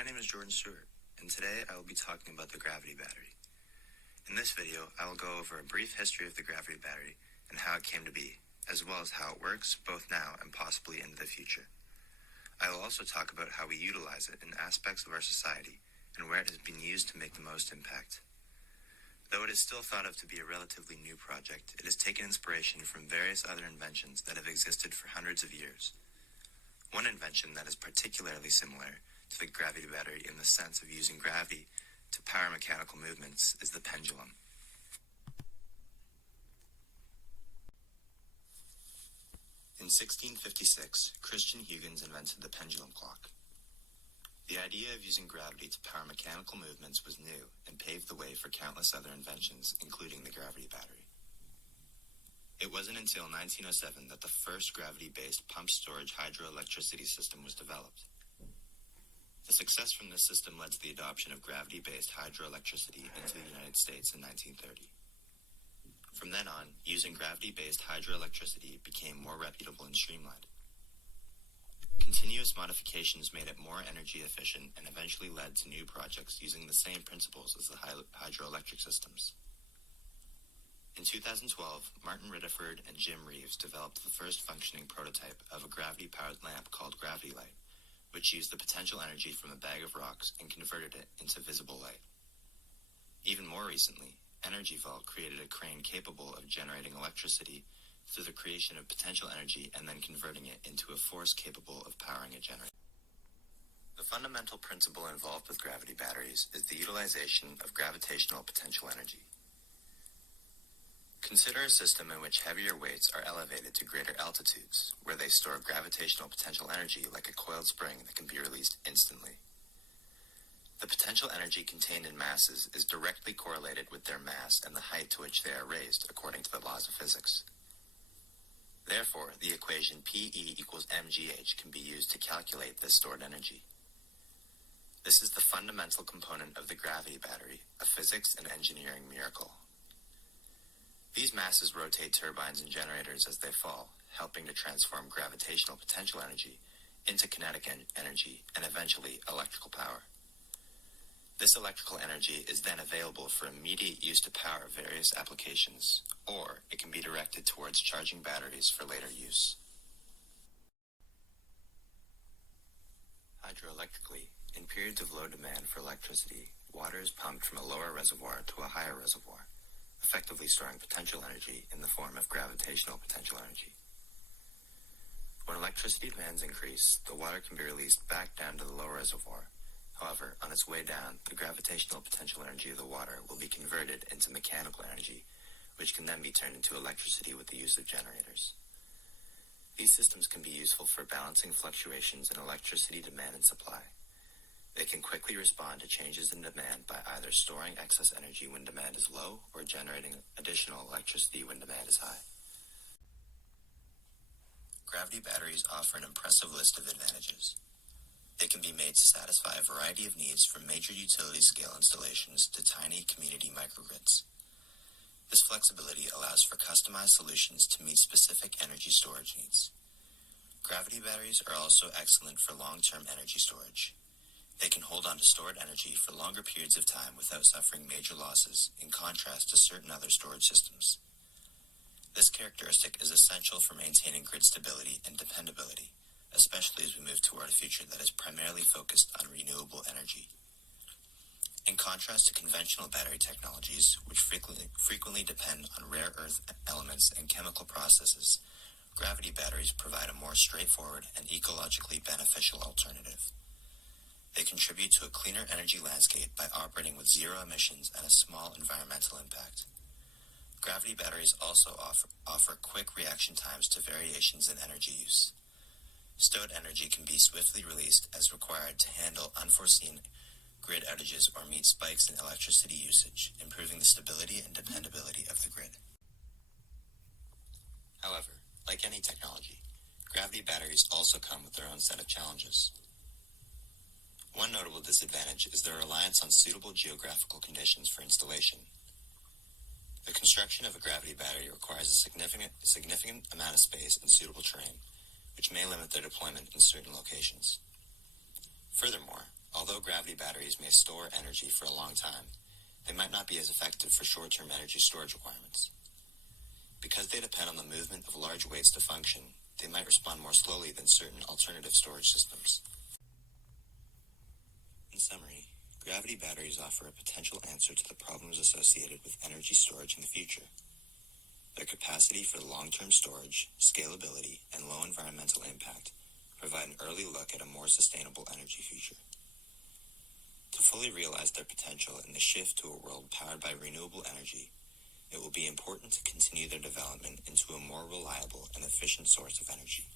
My name is Jordan Stewart, and today I will be talking about the gravity battery. In this video, I will go over a brief history of the gravity battery and how it came to be, as well as how it works both now and possibly into the future. I will also talk about how we utilize it in aspects of our society and where it has been used to make the most impact. Though it is still thought of to be a relatively new project, it has taken inspiration from various other inventions that have existed for hundreds of years. One invention that is particularly similar to the gravity battery in the sense of using gravity to power mechanical movements is the pendulum. In 1656, Christian Huygens invented the pendulum clock. The idea of using gravity to power mechanical movements was new and paved the way for countless other inventions, including the gravity battery. It wasn't until 1907 that the first gravity-based pump storage hydroelectricity system was developed. The success from this system led to the adoption of gravity-based hydroelectricity into the United States in 1930. From then on, using gravity-based hydroelectricity became more reputable and streamlined. Continuous modifications made it more energy efficient and eventually led to new projects using the same principles as the hydroelectric systems. In 2012, Martin Ridderford and Jim Reeves developed the first functioning prototype of a gravity-powered lamp called Gravity Light, which used the potential energy from a bag of rocks and converted it into visible light. Even more recently, Energy Vault created a crane capable of generating electricity through the creation of potential energy and then converting it into a force capable of powering a generator. The fundamental principle involved with gravity batteries is the utilization of gravitational potential energy. Consider a system in which heavier weights are elevated to greater altitudes, where they store gravitational potential energy like a coiled spring that can be released instantly. The potential energy contained in masses is directly correlated with their mass and the height to which they are raised, according to the laws of physics. Therefore, the equation PE equals mgh can be used to calculate this stored energy. This is the fundamental component of the gravity battery, a physics and engineering miracle. These masses rotate turbines and generators as they fall, helping to transform gravitational potential energy into kinetic energy and eventually electrical power. This electrical energy is then available for immediate use to power various applications, or it can be directed towards charging batteries for later use. Hydroelectrically, in periods of low demand for electricity, water is pumped from a lower reservoir to a higher reservoir, effectively storing potential energy in the form of gravitational potential energy. When electricity demands increase, the water can be released back down to the lower reservoir. However, on its way down, the gravitational potential energy of the water will be converted into mechanical energy, which can then be turned into electricity with the use of generators. These systems can be useful for balancing fluctuations in electricity demand and supply. They can quickly respond to changes in demand by either storing excess energy when demand is low or generating additional electricity when demand is high. Gravity batteries offer an impressive list of advantages. They can be made to satisfy a variety of needs from major utility-scale installations to tiny community microgrids. This flexibility allows for customized solutions to meet specific energy storage needs. Gravity batteries are also excellent for long-term energy storage. They can hold on to stored energy for longer periods of time without suffering major losses, in contrast to certain other storage systems. This characteristic is essential for maintaining grid stability and dependability, especially as we move toward a future that is primarily focused on renewable energy. In contrast to conventional battery technologies, which frequently depend on rare earth elements and chemical processes, gravity batteries provide a more straightforward and ecologically beneficial alternative. They contribute to a cleaner energy landscape by operating with zero emissions and a small environmental impact. Gravity batteries also offer quick reaction times to variations in energy use. Stored energy can be swiftly released as required to handle unforeseen grid outages or meet spikes in electricity usage, improving the stability and dependability of the grid. However, like any technology, gravity batteries also come with their own set of challenges. One notable disadvantage is their reliance on suitable geographical conditions for installation. The construction of a gravity battery requires a significant amount of space and suitable terrain, which may limit their deployment in certain locations. Furthermore, although Although gravity batteries may store energy for a long time, they might not be as effective for short-term energy storage requirements. Because they depend on the movement of large weights to function, they might respond more slowly than certain alternative storage systems. In summary, gravity batteries offer a potential answer to the problems associated with energy storage in the future. Their capacity for long-term storage, scalability, and low environmental impact provide an early look at a more sustainable energy future. To fully realize their potential in the shift to a world powered by renewable energy, it will be important to continue their development into a more reliable and efficient source of energy.